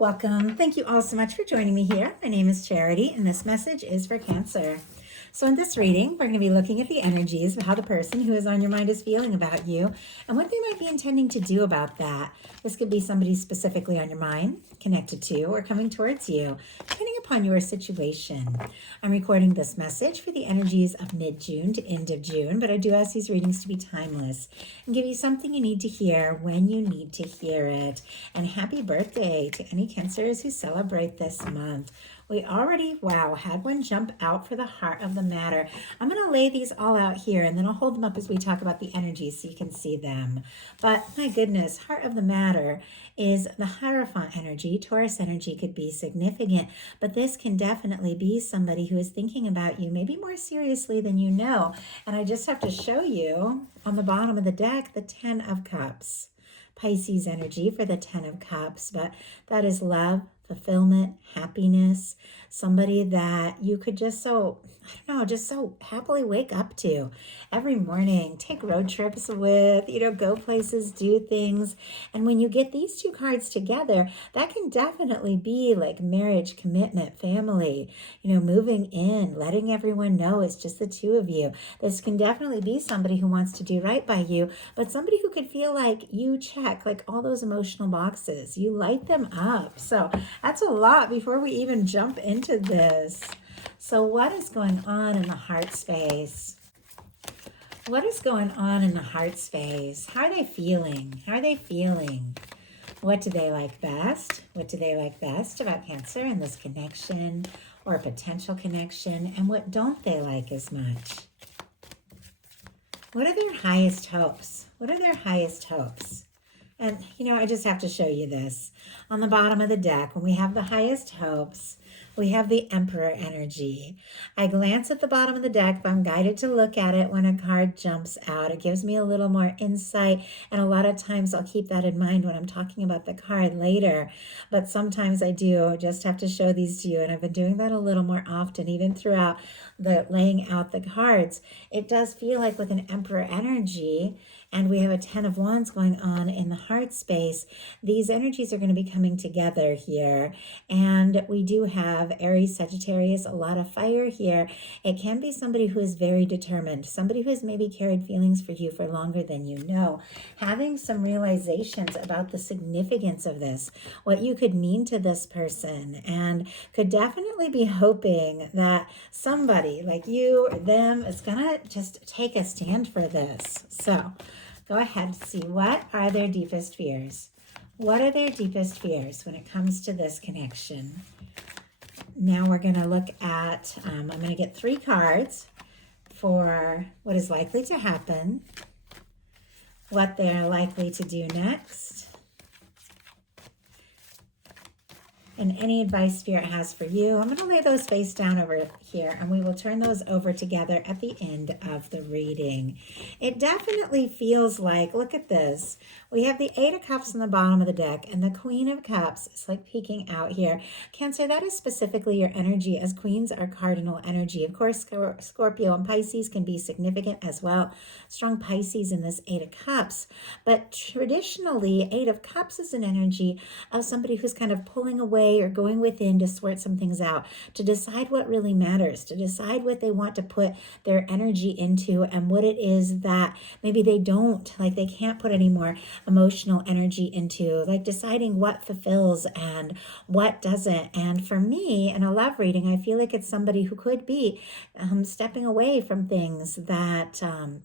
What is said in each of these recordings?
welcome. Thank you all so much for joining me here. My name is Charity, and this message is for Cancer. So in this reading, we're going to be looking at the energies of how the person who is on your mind is feeling about you and what they might be intending to do about that. This could be somebody specifically on your mind, connected to, or coming towards you, depending upon your situation. I'm recording this message for the energies of mid-June to end of June, but I do ask these readings to be timeless and give you something you need to hear when you need to hear it. And happy birthday to any Cancers who celebrate this month. We already, had one jump out for the heart of the matter. I'm going to lay these all out here, and then I'll hold them up as we talk about the energies so you can see them. But my goodness, heart of the matter is the Hierophant energy. Taurus energy could be significant, but this can definitely be somebody who is thinking about you maybe more seriously than you know. And I just have to show you on the bottom of the deck, the 10 of Cups. Pisces energy for the 10 of Cups, but that is love, fulfillment, happiness, somebody that you could just so happily wake up to every morning, take road trips with, go places, do things. And when you get these two cards together, that can definitely be like marriage, commitment, family, moving in, letting everyone know it's just the two of you. This can definitely be somebody who wants to do right by you, but somebody who could feel like you check like all those emotional boxes. You light them up. So that's a lot before we even jump into this. So what is going on in the heart space? What is going on in the heart space? How are they feeling? How are they feeling? What do they like best? What do they like best about Cancer and this connection or potential connection? And what don't they like as much? What are their highest hopes? What are their highest hopes? And, I just have to show you this. On the bottom of the deck, when we have the highest hopes, we have the Emperor energy. I glance at the bottom of the deck, but I'm guided to look at it when a card jumps out. It gives me a little more insight, and a lot of times I'll keep that in mind when I'm talking about the card later. But sometimes I do just have to show these to you, and I've been doing that a little more often, even throughout the laying out the cards. It does feel like with an Emperor energy, and we have a 10 of Wands going on in the heart space, these energies are going to be coming together here. And we do have Aries, Sagittarius, a lot of fire here. It can be somebody who is very determined, somebody who has maybe carried feelings for you for longer than you know, having some realizations about the significance of this, what you could mean to this person, and could definitely be hoping that somebody like you or them is going to just take a stand for this. So go ahead and see, what are their deepest fears? What are their deepest fears when it comes to this connection? Now we're going to look at, I'm going to get 3 cards for what is likely to happen, what they're likely to do next, and any advice Spirit has for you. I'm going to lay those face down over here, and we will turn those over together at the end of the reading. It definitely feels like, look at this. We have the 8 of Cups on the bottom of the deck, and the Queen of Cups is like peeking out here. Cancer, that is specifically your energy, as queens are cardinal energy. Of course, Scorpio and Pisces can be significant as well. Strong Pisces in this 8 of Cups. But traditionally, 8 of Cups is an energy of somebody who's kind of pulling away or going within to sort some things out, to decide what really matters, to decide what they want to put their energy into, and what it is that maybe they don't, like they can't put any more emotional energy into, like deciding what fulfills and what doesn't. And for me, in a love reading, I feel like it's somebody who could be stepping away from things that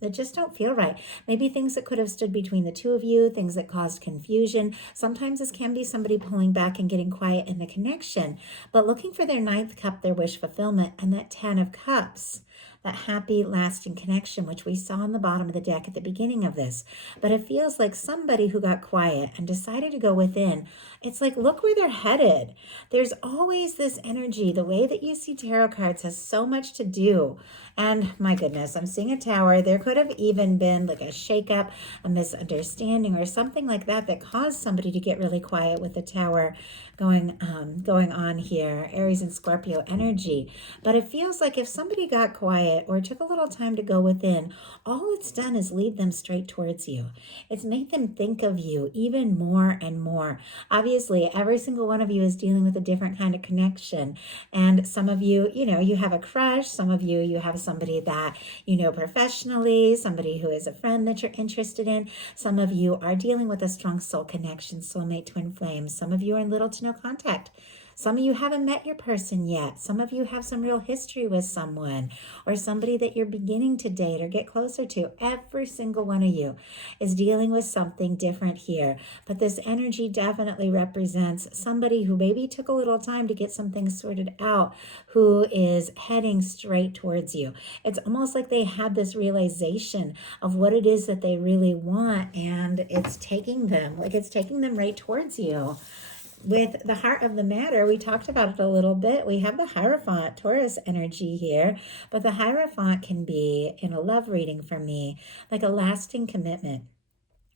just don't feel right. Maybe things that could have stood between the two of you, things that caused confusion. Sometimes this can be somebody pulling back and getting quiet in the connection, but looking for their 9th cup, their wish fulfillment, and that 10 of Cups, that happy, lasting connection, which we saw on the bottom of the deck at the beginning of this. But it feels like somebody who got quiet and decided to go within. It's like, look where they're headed. There's always this energy. The way that you see tarot cards has so much to do. And my goodness, I'm seeing a tower. There could have even been like a shakeup, a misunderstanding, or something like that that caused somebody to get really quiet with the tower going on here. Aries and Scorpio energy. But it feels like if somebody got quiet, quiet or took a little time to go within, all it's done is lead them straight towards you. It's made them think of you even more and more. Obviously, every single one of you is dealing with a different kind of connection. And some of you, you have a crush. Some of you, you have somebody that you know professionally, somebody who is a friend that you're interested in. Some of you are dealing with a strong soul connection, soulmate, twin flame. Some of you are in little to no contact. Some of you haven't met your person yet. Some of you have some real history with someone or somebody that you're beginning to date or get closer to. Every single one of you is dealing with something different here. But this energy definitely represents somebody who maybe took a little time to get some things sorted out, who is heading straight towards you. It's almost like they had this realization of what it is that they really want, and it's taking them right towards you. With the heart of the matter, we talked about it a little bit. We have the Hierophant, Taurus energy here, but the Hierophant can be, in a love reading for me, like a lasting commitment.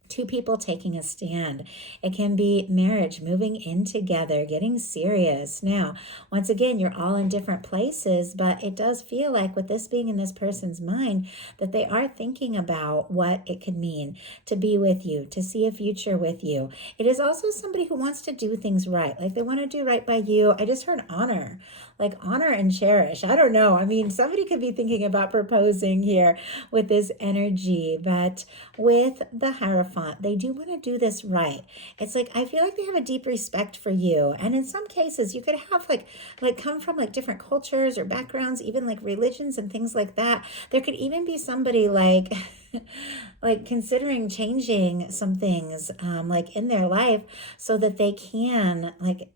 Two people taking a stand. It can be marriage, moving in together, getting serious. Now, once again, you're all in different places, but it does feel like with this being in this person's mind that they are thinking about what it could mean to be with you, to see a future with you. It is also somebody who wants to do things right. Like they want to do right by you. I just heard honor, like honor and cherish. I don't know. I mean, somebody could be thinking about proposing here with this energy, but with the Hierophant, they do want to do this right. It's like, I feel like they have a deep respect for you. And in some cases, you could have like come from like different cultures or backgrounds, even like religions and things like that. There could even be somebody like, like considering changing some things like in their life so that they can like,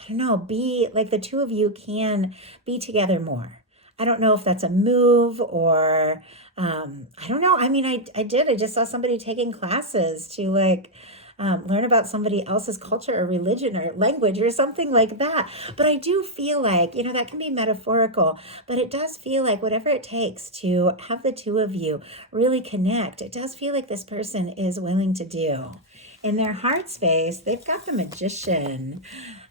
I don't know, be like the two of you can be together more. I don't know if that's a move or I don't know. I mean, I just saw somebody taking classes to like learn about somebody else's culture or religion or language or something like that. But I do feel like, that can be metaphorical, but it does feel like whatever it takes to have the two of you really connect, it does feel like this person is willing to do. In their heart space, they've got the Magician.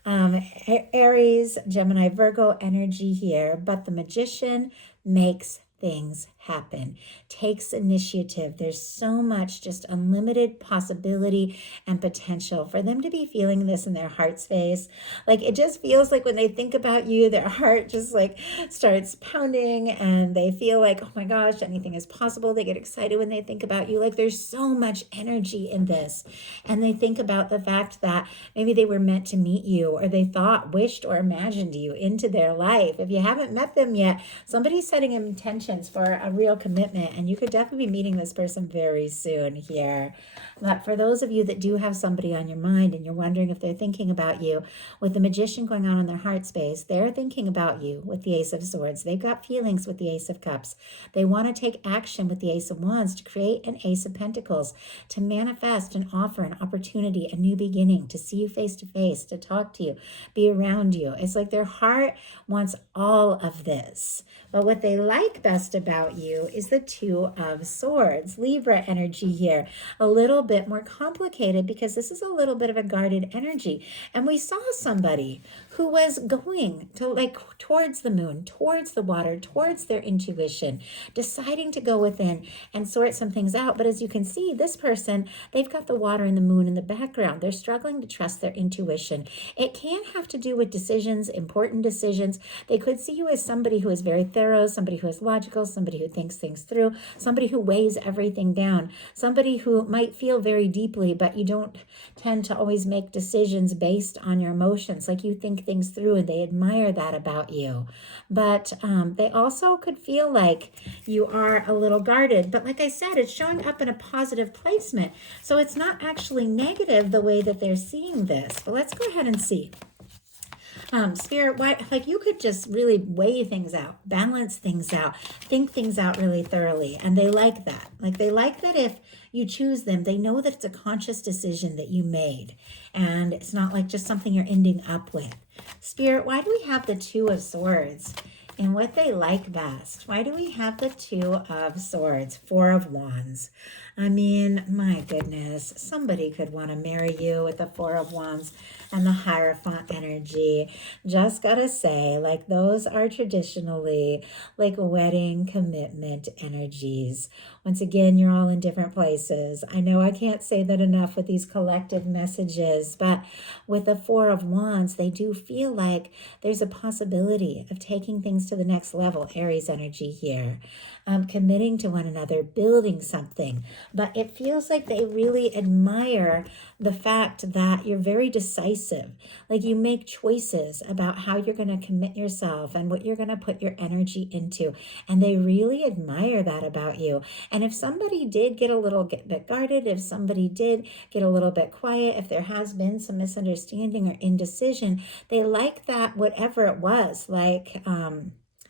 Aries, Gemini, Virgo energy here, but the Magician makes things happen, takes initiative. There's so much just unlimited possibility and potential for them to be feeling this in their heart space. Like it just feels like when they think about you, their heart just like starts pounding and they feel like, oh my gosh, anything is possible. They get excited when they think about you. Like there's so much energy in this. And they think about the fact that maybe they were meant to meet you or they thought, wished, or imagined you into their life. If you haven't met them yet, somebody's setting intentions for a real commitment, and you could definitely be meeting this person very soon here. But for those of you that do have somebody on your mind and you're wondering if they're thinking about you, with the Magician going on in their heart space, they're thinking about you with the Ace of Swords. They've got feelings with the Ace of Cups. They want to take action with the Ace of Wands to create an Ace of Pentacles, to manifest and offer an opportunity, a new beginning, to see you face to face, to talk to you, be around you. It's like their heart wants all of this. But what they like best about you is the Two of Swords, Libra energy here. A little bit more complicated because this is a little bit of a guarded energy. And we saw somebody who was going to like towards the moon, towards the water, towards their intuition, deciding to go within and sort some things out. But as you can see, this person, they've got the water and the moon in the background. They're struggling to trust their intuition. It can have to do with decisions, important decisions. They could see you as somebody who is very thorough, somebody who is logical, somebody who thinks things through, somebody who weighs everything down, somebody who might feel very deeply, but you don't tend to always make decisions based on your emotions. Like you think things through and they admire that about you. But they also could feel like you are a little guarded. But like I said, it's showing up in a positive placement. So it's not actually negative the way that they're seeing this. But let's go ahead and see. Spirit, why, like you could just really weigh things out, balance things out, think things out really thoroughly. And they like that. Like they like that if you choose them, they know that it's a conscious decision that you made. And it's not like just something you're ending up with. Spirit, why do we have the Two of Swords? And what they like best. Why do we have the Two of Swords, Four of Wands? I mean, my goodness, somebody could want to marry you with the Four of Wands and the Hierophant energy. Just gotta say, like, those are traditionally like wedding commitment energies. Once again, you're all in different places. I know I can't say that enough with these collective messages, but with the Four of Wands, they do feel like there's a possibility of taking things to the next level. Aries energy here. Committing to one another, building something. But it feels like they really admire the fact that you're very decisive. Like you make choices about how you're going to commit yourself and what you're going to put your energy into. And they really admire that about you. And if somebody did get a little bit guarded, if somebody did get a little bit quiet, if there has been some misunderstanding or indecision, they like that, whatever it was, like,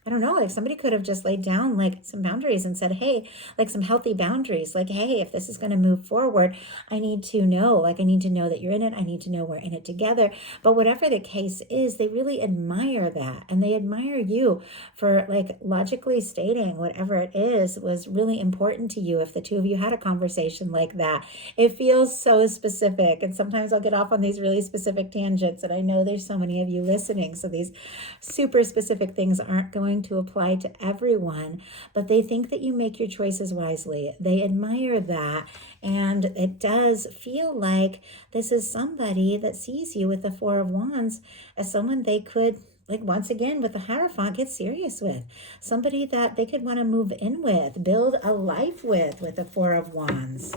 I don't know, like somebody could have just laid down like some boundaries and said, hey, like some healthy boundaries, like, hey, if this is going to move forward, I need to know, like, I need to know that you're in it. I need to know we're in it together. But whatever the case is, they really admire that. And they admire you for like logically stating whatever it is was really important to you. If the two of you had a conversation like that, it feels so specific. And sometimes I'll get off on these really specific tangents. And I know there's so many of you listening. So these super specific things aren't going to apply to everyone, but they think that you make your choices wisely. They admire that. And it does feel like this is somebody that sees you with the Four of Wands as someone they could, like, once again with the Hierophant, get serious with. Somebody that they could want to move in with, build a life with the Four of Wands.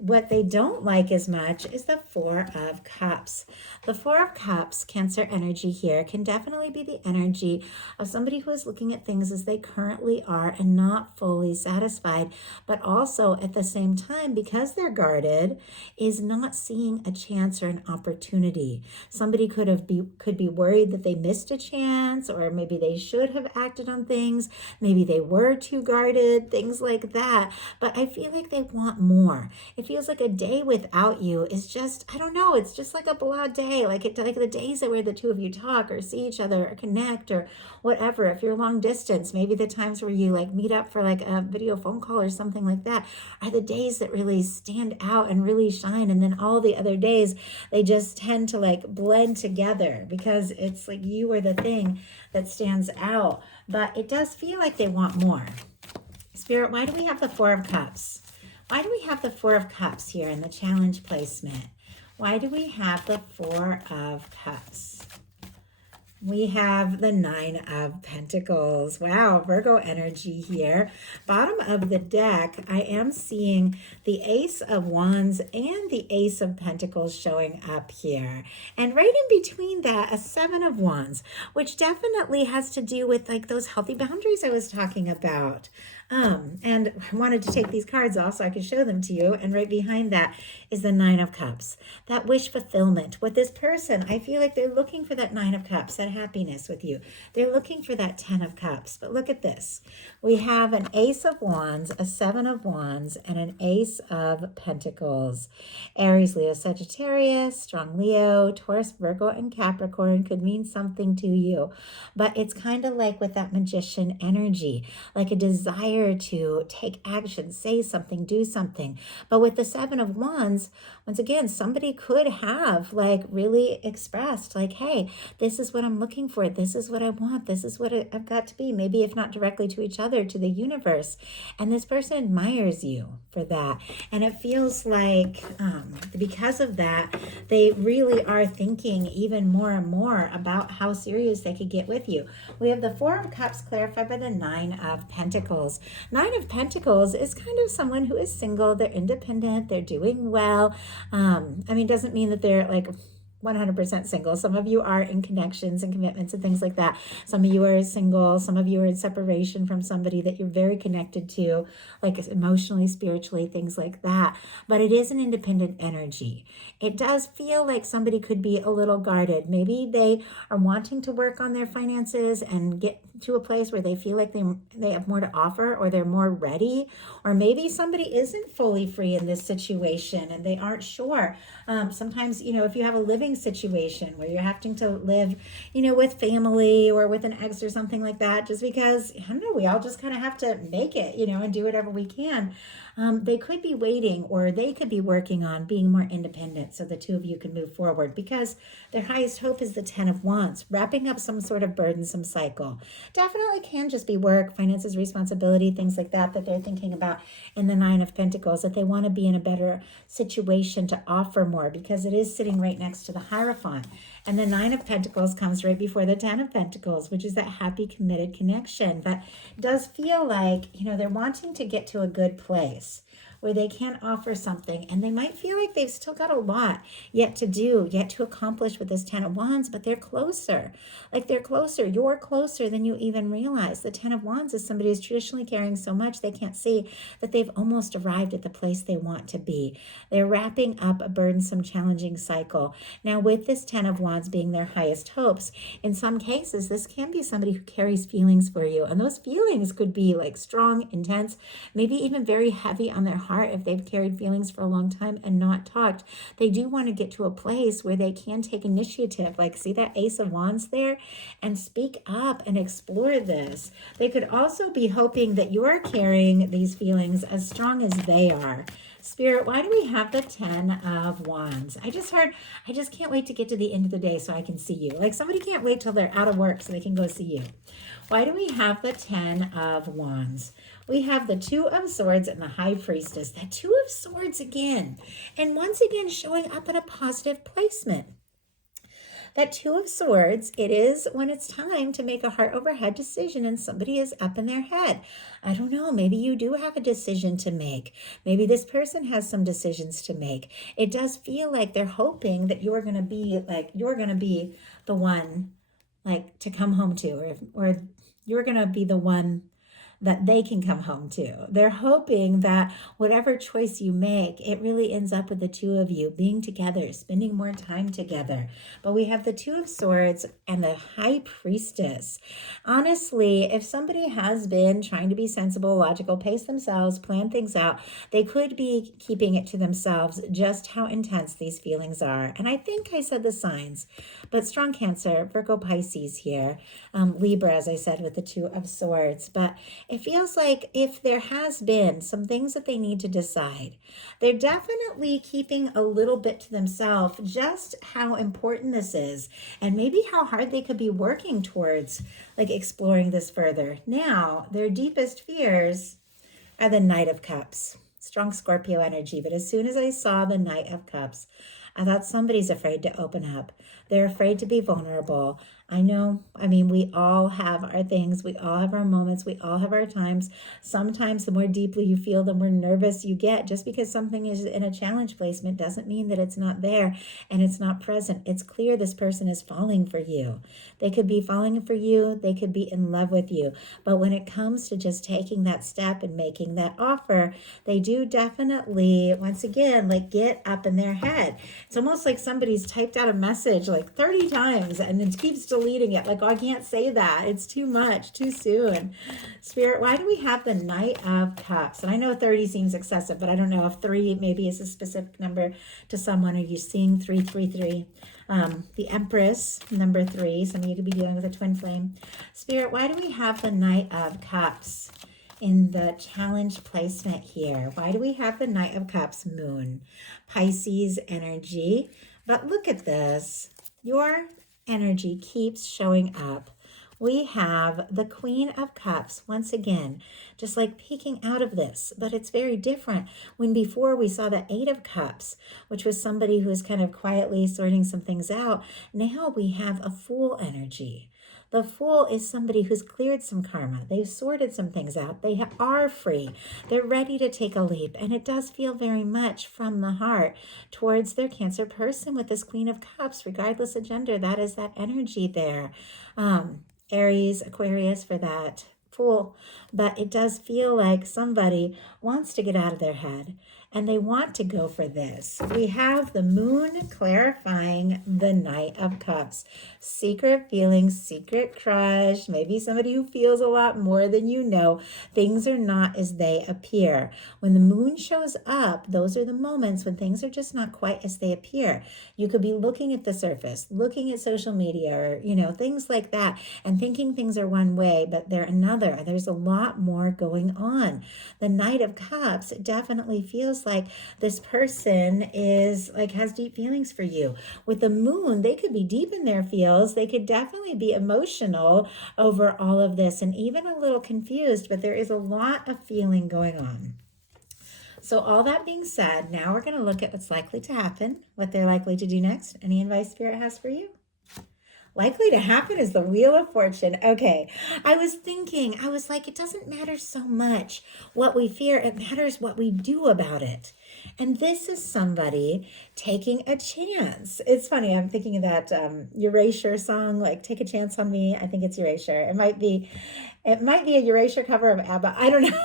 What they don't like as much is the Four of Cups. The Four of Cups, Cancer energy here, can definitely be the energy of somebody who is looking at things as they currently are and not fully satisfied, but also at the same time, because they're guarded, is not seeing a chance or an opportunity. Somebody could be worried that they missed a chance, or maybe they should have acted on things. Maybe they were too guarded, things like that. But I feel like they want more. It feels like a day without you is just, I don't know, it's just like a blah day. Like the days where the two of you talk or see each other or connect or whatever. If you're long distance, maybe the times where you like meet up for like a video phone call or something like that are the days that really stand out and really shine. And then all the other days, they just tend to like blend together because it's like you are the thing that stands out. But it does feel like they want more. Spirit, why do we have the Four of Cups? Why do we have the Four of Cups here in the challenge placement? Why do we have the Four of Cups? We have the Nine of Pentacles. Wow, Virgo energy here. Bottom of the deck, I am seeing the Ace of Wands and the Ace of Pentacles showing up here. And right in between that, a Seven of Wands, which definitely has to do with like those healthy boundaries I was talking about. And I wanted to take these cards off so I could show them to you. And right behind that is the Nine of Cups, that wish fulfillment. With this person, I feel like they're looking for that Nine of Cups, that happiness with you. They're looking for that 10 of Cups. But look at this. We have an Ace of Wands, a Seven of Wands, and an Ace of Pentacles. Aries, Leo, Sagittarius, strong Leo, Taurus, Virgo, and Capricorn could mean something to you. But it's kind of like with that Magician energy, like a desire to take action, say something, do something. But with the Seven of Wands, once again, somebody could have like really expressed like, hey, this is what I'm looking for. This is what I want. This is what I've got to be. Maybe if not directly to each other, to the universe. And this person admires you for that. And it feels like because of that, they really are thinking even more and more about how serious they could get with you. We have the Four of Cups clarified by the Nine of Pentacles. Nine of Pentacles is kind of someone who is single. They're independent. They're doing well. Doesn't mean that they're like 100% single. Some of you are in connections and commitments and things like that. Some of you are single. Some of you are in separation from somebody that you're very connected to, like emotionally, spiritually, things like that. But it is an independent energy. It does feel like somebody could be a little guarded. Maybe they are wanting to work on their finances and get to a place where they feel like they have more to offer, or they're more ready. Or maybe somebody isn't fully free in this situation and they aren't sure. Sometimes, if you have a living situation where you're having to live, with family or with an ex or something like that, just because, I don't know, we all just kind of have to make it, and do whatever we can. They could be waiting, or they could be working on being more independent so the two of you can move forward, because their highest hope is the Ten of Wands, wrapping up some sort of burdensome cycle. Definitely can just be work, finances, responsibility, things like that they're thinking about in the Nine of Pentacles, that they want to be in a better situation to offer more, because it is sitting right next to the Hierophant. And the Nine of Pentacles comes right before the Ten of Pentacles, which is that happy, committed connection. But it does feel like, they're wanting to get to a good place where they can offer something, and they might feel like they've still got a lot yet to do, yet to accomplish with this Ten of Wands, but they're closer. Like, they're closer. You're closer than you even realize. The Ten of Wands is somebody who's traditionally carrying so much they can't see that they've almost arrived at the place they want to be. They're wrapping up a burdensome, challenging cycle. Now, with this Ten of Wands being their highest hopes, in some cases, this can be somebody who carries feelings for you, and those feelings could be like strong, intense, maybe even very heavy on their heart. If they've carried feelings for a long time and not talked, they do want to get to a place where they can take initiative, like see that Ace of Wands there, and speak up and explore this. They could also be hoping that you're carrying these feelings as strong as they are. Spirit, why do we have the Ten of Wands? I just can't wait to get to the end of the day so I can see you. Like, somebody can't wait till they're out of work so they can go see you. Why do we have the Ten of Wands? We have the Two of Swords and the High Priestess. That Two of Swords again. And once again, showing up in a positive placement. That Two of Swords, it is when it's time to make a heart over head decision and somebody is up in their head. I don't know, maybe you do have a decision to make. Maybe this person has some decisions to make. It does feel like they're hoping that you're going to be the one to come home to, or you're going to be the one that they can come home to. They're hoping that whatever choice you make, it really ends up with the two of you being together, spending more time together. But we have the Two of Swords and the High Priestess. Honestly, if somebody has been trying to be sensible, logical, pace themselves, plan things out, they could be keeping it to themselves just how intense these feelings are. And I think I said the signs, but strong Cancer, Virgo, Pisces here, Libra, as I said, with the Two of Swords. But it feels like if there has been some things that they need to decide, they're definitely keeping a little bit to themselves just how important this is, and maybe how hard they could be working towards exploring this further. Now, their deepest fears are the Knight of Cups. Strong Scorpio energy, but as soon as I saw the Knight of Cups, I thought somebody's afraid to open up. They're afraid to be vulnerable. I know, we all have our things. We all have our moments. We all have our times. Sometimes the more deeply you feel, the more nervous you get. Just because something is in a challenge placement doesn't mean that it's not there and it's not present. It's clear this person is falling for you. They could be falling for you. They could be in love with you. But when it comes to just taking that step and making that offer, they do definitely, once again, get up in their head. It's almost like somebody's typed out a message 30 times and it keeps deleting it. Oh, I can't say that. It's too much, too soon. Spirit, why do we have the Knight of Cups? And I know 30 seems excessive, but I don't know if 3 maybe is a specific number to someone. Are you seeing 333? The Empress, number 3. Some of you could be dealing with a twin flame. Spirit, why do we have the Knight of Cups in the challenge placement here? Why do we have the Knight of Cups, Moon, Pisces energy? But look at this. Your energy keeps showing up. We have the Queen of Cups, once again, just peeking out of this, but it's very different. When before we saw the Eight of Cups, which was somebody who was kind of quietly sorting some things out, now we have a Fool energy. The Fool is somebody who's cleared some karma. They've sorted some things out. They are free. They're ready to take a leap. And it does feel very much from the heart towards their Cancer person with this Queen of Cups, regardless of gender. That is that energy there. Aries, Aquarius for that Fool. But it does feel like somebody wants to get out of their head and they want to go for this. We have the moon clarifying the Knight of Cups. Secret feelings, secret crush, maybe somebody who feels a lot more than you know. Things are not as they appear. When the moon shows up, those are the moments when things are just not quite as they appear. You could be looking at the surface, looking at social media, or, things like that, and thinking things are one way, but they're another. There's a lot more going on. The Knight of Cups definitely feels like this person has deep feelings for you. With the moon, they could be deep in their feels. They could definitely be emotional over all of this and even a little confused, but there is a lot of feeling going on. So all that being said, now we're going to look at what's likely to happen, what they're likely to do next. Any advice Spirit has for you? Likely to happen is the Wheel of Fortune. Okay, I was like, it doesn't matter so much what we fear, it matters what we do about it. And this is somebody taking a chance. It's funny, I'm thinking of that Erasure song, like Take a Chance on Me. I think it's Erasure. It might be a Erasure cover of ABBA. I don't know.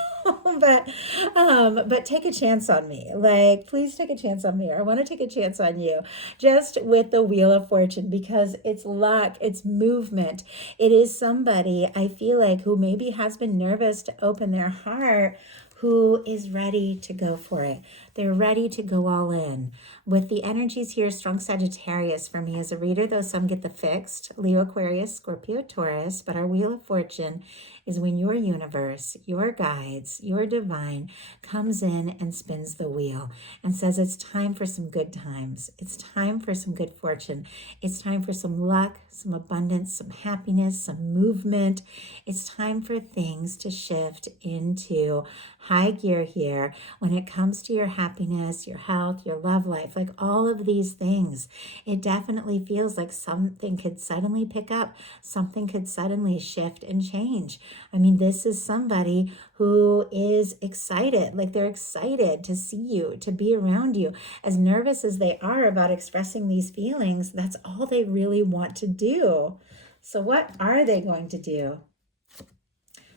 but take a chance on me. Like, please take a chance on me. Or I want to take a chance on you. Just with the Wheel of Fortune, because it's luck, it's movement. It is somebody, I feel like, who maybe has been nervous to open their heart, who is ready to go for it. They're ready to go all in. With the energies here, strong Sagittarius for me as a reader, though some get the fixed, Leo, Aquarius, Scorpio, Taurus, but our Wheel of Fortune is when your universe, your guides, your divine comes in and spins the wheel and says it's time for some good times. It's time for some good fortune. It's time for some luck, some abundance, some happiness, some movement. It's time for things to shift into high gear here when it comes to your happiness, your health, your love life, like all of these things. It definitely feels like something could suddenly pick up, something could suddenly shift and change. I mean, this is somebody who is excited, like they're excited to see you, to be around you. As nervous as they are about expressing these feelings, that's all they really want to do. So what are they going to do?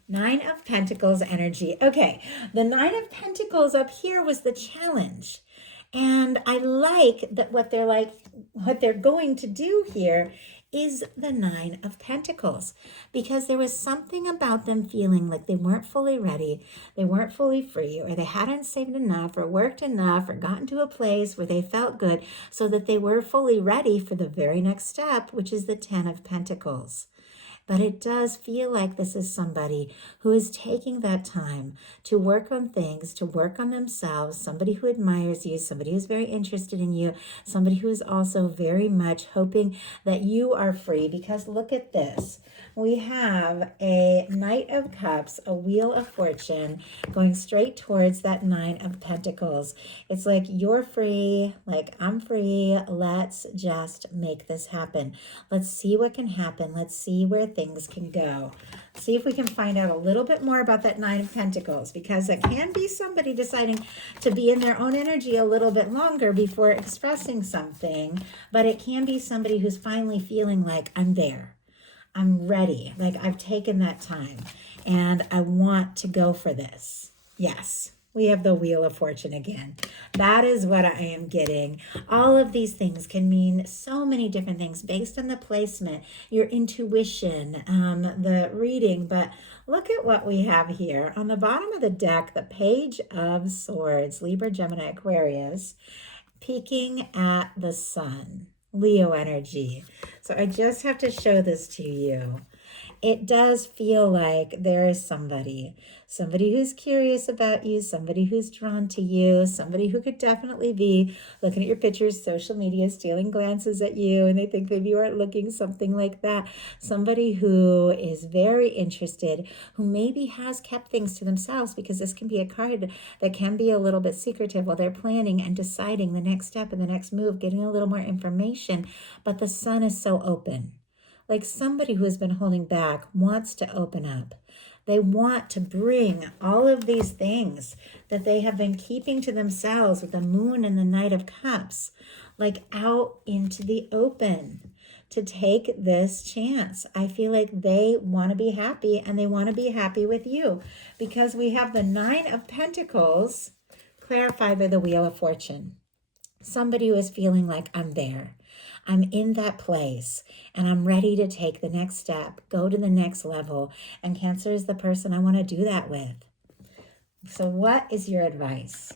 Nine of Pentacles energy. Okay, the Nine of Pentacles up here was the challenge. And I like that what they're going to do here is the Nine of Pentacles, because there was something about them feeling like they weren't fully ready, they weren't fully free, or they hadn't saved enough or worked enough or gotten to a place where they felt good so that they were fully ready for the very next step, which is the Ten of Pentacles. But it does feel like this is somebody who is taking that time to work on things, to work on themselves, somebody who admires you, somebody who's very interested in you, somebody who is also very much hoping that you are free. Because look at this. We have a Knight of Cups, a Wheel of Fortune, going straight towards that Nine of Pentacles. It's like, you're free, like I'm free. Let's just make this happen. Let's see what can happen. Let's see where things can go. See if we can find out a little bit more about that Nine of Pentacles, because it can be somebody deciding to be in their own energy a little bit longer before expressing something, but it can be somebody who's finally feeling like, I'm there. I'm ready. Like, I've taken that time and I want to go for this. Yes, we have the Wheel of Fortune again. That is what I am getting. All of these things can mean so many different things based on the placement, your intuition, the reading. But look at what we have here. On the bottom of the deck, the Page of Swords, Libra, Gemini, Aquarius, peeking at the sun. Leo energy. So I just have to show this to you. It does feel like there is somebody who's curious about you, somebody who's drawn to you, somebody who could definitely be looking at your pictures, social media, stealing glances at you, and they think maybe you aren't looking, something like that. Somebody who is very interested, who maybe has kept things to themselves, because this can be a card that can be a little bit secretive while they're planning and deciding the next step and the next move, getting a little more information, but the sun is so open. Like somebody who has been holding back wants to open up. They want to bring all of these things that they have been keeping to themselves with the moon and the Knight of Cups, like out into the open to take this chance. I feel like they want to be happy, and they want to be happy with you, because we have the Nine of Pentacles clarified by the Wheel of Fortune. Somebody who is feeling like I'm there. I'm in that place and I'm ready to take the next step, go to the next level. And Cancer is the person I want to do that with. So what is your advice?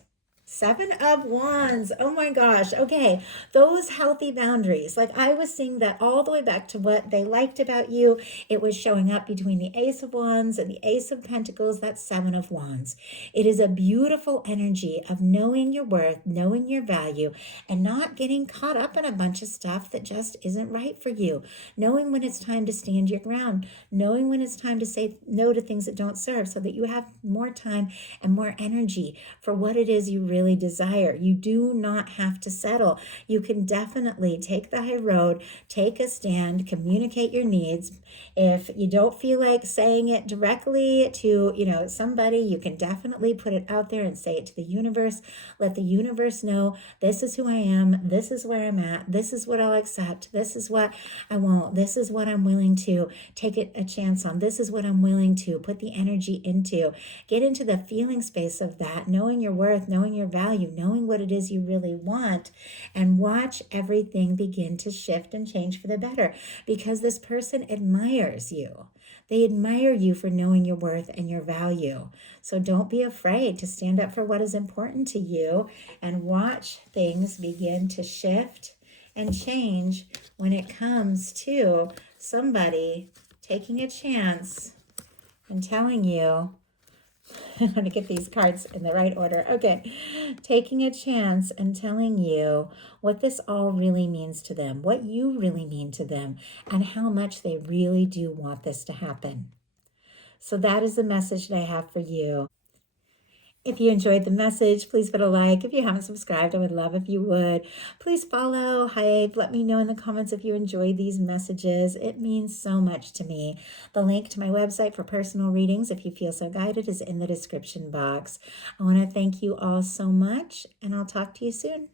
7 of Wands. Oh my gosh. Okay. Those healthy boundaries. Like I was seeing that all the way back to what they liked about you. It was showing up between the Ace of Wands and the Ace of Pentacles. That's 7 of Wands. It is a beautiful energy of knowing your worth, knowing your value, and not getting caught up in a bunch of stuff that just isn't right for you. Knowing when it's time to stand your ground. Knowing when it's time to say no to things that don't serve so that you have more time and more energy for what it is you really desire. You do not have to settle. You can definitely take the high road, take a stand, communicate your needs. If you don't feel like saying it directly to, somebody, you can definitely put it out there and say it to the universe. Let the universe know this is who I am. This is where I'm at. This is what I'll accept. This is what I won't. This is what I'm willing to take a chance on. This is what I'm willing to put the energy into. Get into the feeling space of that, knowing your worth, knowing your value, knowing what it is you really want, and watch everything begin to shift and change for the better because this person admires you. They admire you for knowing your worth and your value. So don't be afraid to stand up for what is important to you and watch things begin to shift and change when it comes to somebody taking a chance and telling you, I want to get these cards in the right order. Okay. Taking a chance and telling you what this all really means to them, what you really mean to them, and how much they really do want this to happen. So that is the message that I have for you. If you enjoyed the message, please put a like. If you haven't subscribed, I would love if you would. Please follow, hype, let me know in the comments if you enjoyed these messages. It means so much to me. The link to my website for personal readings, if you feel so guided, is in the description box. I want to thank you all so much, and I'll talk to you soon.